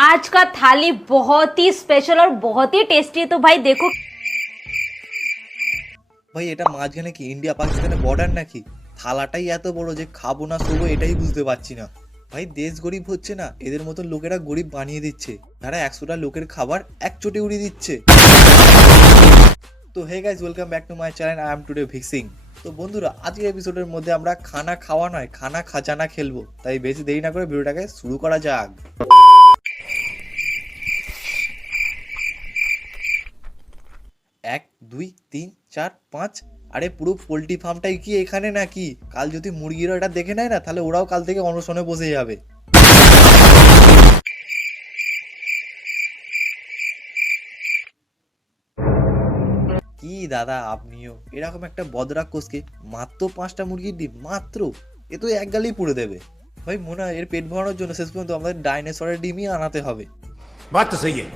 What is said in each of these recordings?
आज का थाली बहुत ही स्पेशल और बहुत ही टेस्टी है। तो भाई देखो ভাই এটা মাঝখানে কি ইন্ডিয়া পাকিস্তানের বর্ডার নাকি? থালাটাই এত বড় যে খাবো না শোবো এটাই বুঝতে পারছি না। ভাই দেশ গরিব হচ্ছে না, এদের মতন লোকেরা গরিব বানিয়ে দিচ্ছে, যারা 100টা লোকের খাবার এক চোটে উড়িয়ে দিচ্ছে। তো hey guys, welcome back to my channel. I am today ভিক্সিং। তো বন্ধুরা, আজকের এপিসোডের মধ্যে আমরা খানা খাওয়া নয় খানা খাজানা খেলবো, তাই বেশি দেরি না করে ভিডিওটাকে শুরু করা যাক। 1 2 3 4 5। আরে পুরো পোল্ট্রি ফার্মটাই কি এখানে নাকি? কাল যদি মুরগিরা এটা দেখে নেয় না, তাহলে ওরাও কাল থেকে অনশনে বসে যাবে। কি দাদা, আপনিও এরকম একটা বদরাক্ষসকে মাত্র 5টা মুরগির ডিম মাত্র, এ তো এক গালেই পুড়ে দেবে। ভাই মনে হয় এর পেট ভরানোর জন্য শেষ পর্যন্ত আমাদের ডাইনোসরের ডিমই আনাতে হবে। बात तो सही है।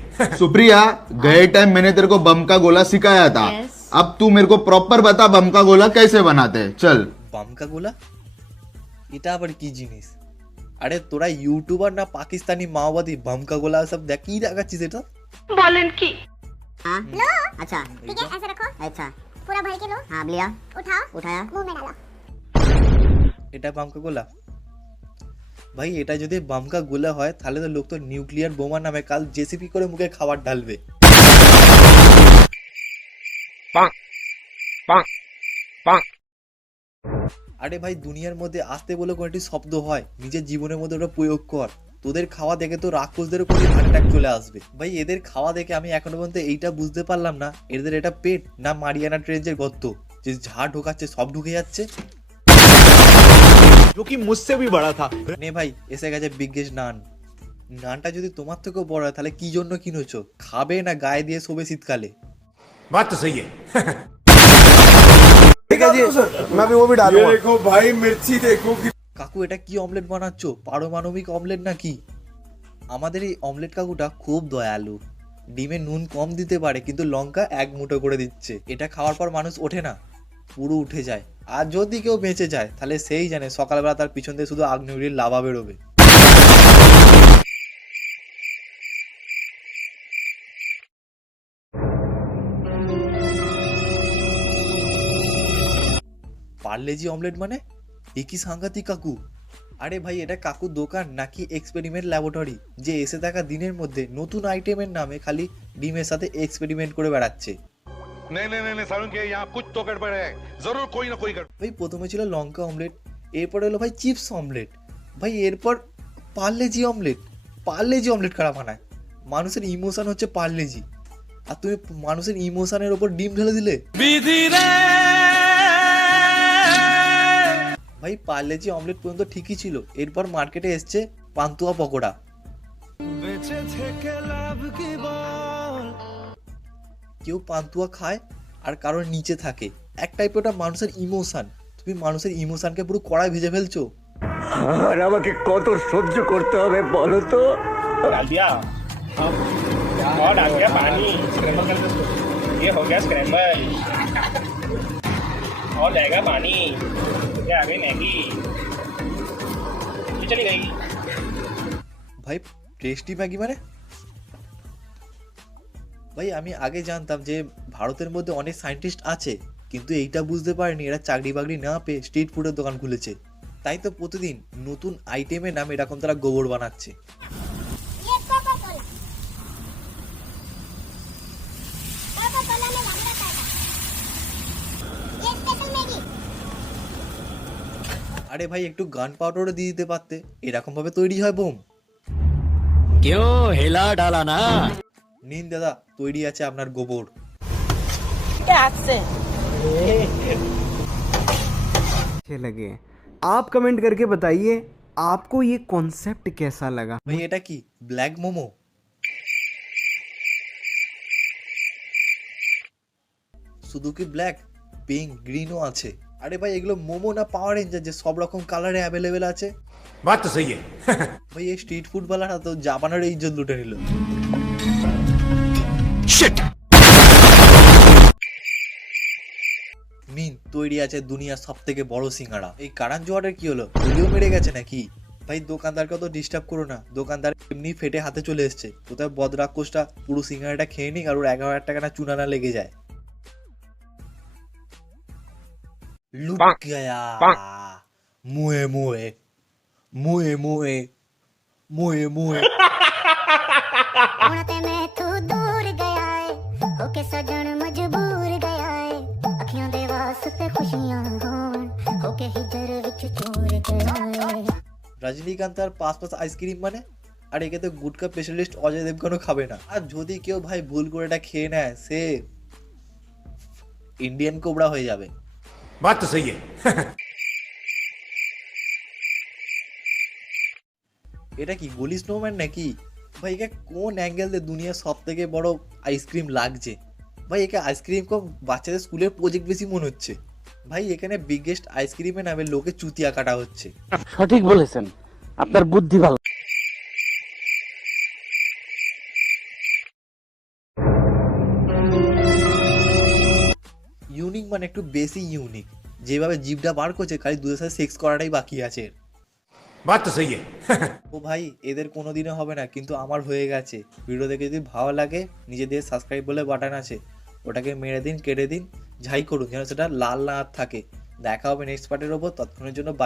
सुप्रिया, गए टाइम मैंने तेरे को बम का गोला सिखाया था। Yes. अब तू मेरे को प्रॉपर बता बम का गोला कैसे बनाते हैं। चल। বামকা গোলা, এটা আবার কি জিনিস? আরে তোরা ইউটিউবার না পাকিস্তানি মাওবাদী? বামকা গোলা সব দেখ কি দেখাচ্ছিস এটা? हाँ लो। अच्छा ठीक है, ऐसे रखो। अच्छा पूरा भर के लो। हाँ लिया, उठाओ, उठाया, मुंह में डालो। এটা বামকা গোলা? ভাই এটা যদি বামকা গোলা হয় তাহলে তো লোক তো নিউক্লিয়ার বোমা নামে কাল জেসিপি করে মুখে খাবার ঢালবে। আরে ভাই দুনিয়ার মধ্যে আসতে বলে কোনো একটি শব্দ হয়, নিজের জীবনের মধ্যে ওটা প্রয়োগ কর। তোদের খাওয়া দেখে তো রাক্ষসদের কোনো হার্ট অ্যাটাক চলে আসবে। ভাই এদের খাওয়া দেখে আমি এখনো পর্যন্ত এইটা বুঝতে পারলাম না, এদের এটা পেট না মারিয়ানা ট্রেঞ্চের গর্ত, যে ঝা ঢোকাচ্ছে সব ঢুকে যাচ্ছে। जो कि मुझसे भी बड़ा था। নে ভাই, এসে গেছে বিগেস্ট নান। নানটা যদি তোমার থেকেও বড় হয় তাহলে কি জন্য কিনেছো? খাবে না গায়ে দিয়ে শোবে শীতকালে? बात तो सही है। ठीक है जी, मैं भी वो भी डालूंगा। देखो भाई मिर्ची देखो कि কাকু এটা কি অমলেট বানাচ্ছো? পারমাণবিক অমলেট নাকি? আমাদের এই অমলেট কাকুটা খুব দয়ালু, ডিমে নুন কম দিতে পারে কিন্তু লঙ্কা 1 মুঠো করে দিচ্ছে। এটা খাওয়ার পর মানুষ ওঠে না, পুরো উঠে যায়। আর যদি কেউ বেঁচে যায় তাহলে সেই জানে সকালবেলা তার পিছন দিয়ে শুধু আগ্নেয়গিরির লাভা বেরোবে। পার্লেজি অমলেট মানে? এ কি সাংঘাতিক কাকু! আরে ভাই এটা কাকুর দোকান নাকি এক্সপেরিমেন্ট ল্যাবরেটরি, যে এসে থাকা দিনের মধ্যে নতুন আইটেমের নামে খালি ডিমের সাথে এক্সপেরিমেন্ট করে বেড়াচ্ছে। नहीं नहीं नहीं नहीं, सारुण के यहाँ कुछ तो गड़बड़ है, जरूर कोई ना कोई गड़बड़। ভাই প্রথমে ছিল লঙ্কা অমলেট, এরপর হলো ভাই চিপস অমলেট, ভাই এরপর পার্লেজি অমলেট। পার্লেজি অমলেট কারা বানায়? মানুষের ইমোশন হচ্ছে পার্লেজি, আর তুমি মানুষের ইমোশনের ওপর ডিম ঢেলে দিলে। ভাই পার্লেজি অমলেট পর্যন্ত ঠিকই ছিল, এরপর মার্কেটে এসছে পান্তুয়া পকোড়া। কেউ পান্তুয়া খায় আর কারোর নিচে থাকে, এক টাইপের ওটা মানুষের ইমোশন। তুমি মানুষের ইমোশনকে পুরো কড়াই ভেজে ফেলছো। আর আমাকে কত সহ্য করতে হবে বলো তো। डाल दिया और डाल दिया पानी, स्क्रैम्बल कर दो। ये हो गया स्क्रैम्बल और जाएगा पानी। ये आ गई मैगी, ये चली गई। ভাই টেস্টি ম্যাগি মানে? ভাই আমি আগে জানতাম যে ভারতের মধ্যে অনেক সায়েন্টিস্ট আছে, কিন্তু এইটা বুঝতে পারিনি এরা চাকরি বাকরি না পেয়ে স্ট্রিট ফুডের দোকান খুলেছে। তাই তো প্রতিদিন নতুন আইটেমের নাম এরকম তারা গোবর বানাচ্ছে। ये कोको कोला, कोको कोला में लग रहा है ये स्पेशल मैगी। আরে ভাই একটু গান পাউডারও দিয়ে দিতে পারতে, এরকম ভাবে তৈরি হয় বোম। क्यों हिला डाला ना। নিন দাদা, তৈরি আছে আপনার গোবর। अच्छे लगे। आप कमेंट करके बताइए आपको ये कॉन्सेप्ट कैसा लगा। ভাই এটা কি ব্ল্যাক মোমো? শুধু কি ব্ল্যাক, পিঙ্ক, গ্রিনও আছে। আরে ভাই এগুলো মোমো না পাওয়ার রেঞ্জার যে সব রকম কালারে অ্যাভেলেবেল আছে? बात तो सही है। ভাই এই স্ট্রিট ফুড বালারা তো জাপানের ইজ্জত লুটে নিল। নিন তৈরি আছে দুনিয়ার সব থেকে বড় সিঙ্গাড়া। এই কারণ জোয়ারের কি হলো? পুলিও মেরে গেছে নাকি? ভাই দোকানদারকে তো ডিস্টার্ব করো না, দোকানদার এমনি ফেটে হাতে চলে এসছে, কোথায় বদরাক্ষসটা পুরো সিঙ্গারাটা খেয়ে নিক আর ওর 11,000 টাকা না চুনা না লেগে যায়। লুক গয়া মুয়ে মুয়ে মুয়ে মুয়ে মুয়ে মুয়ে। ते मैं तू दूर गया है होके सजन मजबूर गया है अखियों दे वास्ते खुशियां होन होके हिजर विच चूर गया है। রজনীকান্ত আর পাঁচ আইসক্রিম মানে, আর একে তো গুটকা স্পেশালিস্ট অজয় দেবগনও খাবে না। আর যদি কেউ ভাই ভুল করে এটা খেয়ে নেয় সে ইন্ডিয়ান কোবরা হয়ে যাবে। बात तो सही है। এটা কি গলি স্নোম্যান নাকি ভাই? একে কোন অ্যাঙ্গেল দিয়ে দুনিয়ার সব থেকে বড় আইসক্রিম লাগছে ভাই? একে আইসক্রিম কম বাচ্চাদের স্কুলের প্রজেক্ট বেশি মনে হচ্ছে ভাই। এখানে বিগেস্ট আইসক্রিমের নামে লোকে চুতিয়া কাটা হচ্ছে। সঠিক বলেছেন, আপনার বুদ্ধি ভালো। ইউনিক মানে একটু বেশি ইউনিক, যেভাবে জিভটা বার করছে খালি দুধের সাথে সেক্স করাটাই বাকি আছে। बात तो सही है। ও ভাই এদের কোনোদিনও হবে না, কিন্তু আমার হয়ে গেছে। ভিডিও দেখে যদি ভালো লাগে নিজেদের সাবস্ক্রাইব বলে বাটন আছে, ওটাকে মেরে দিন, কেটে দিন, যাই করুন যেন সেটা লাল না থাকে। দেখা হবে নেক্সট পার্টের ওপর, ততক্ষণের জন্য বাই।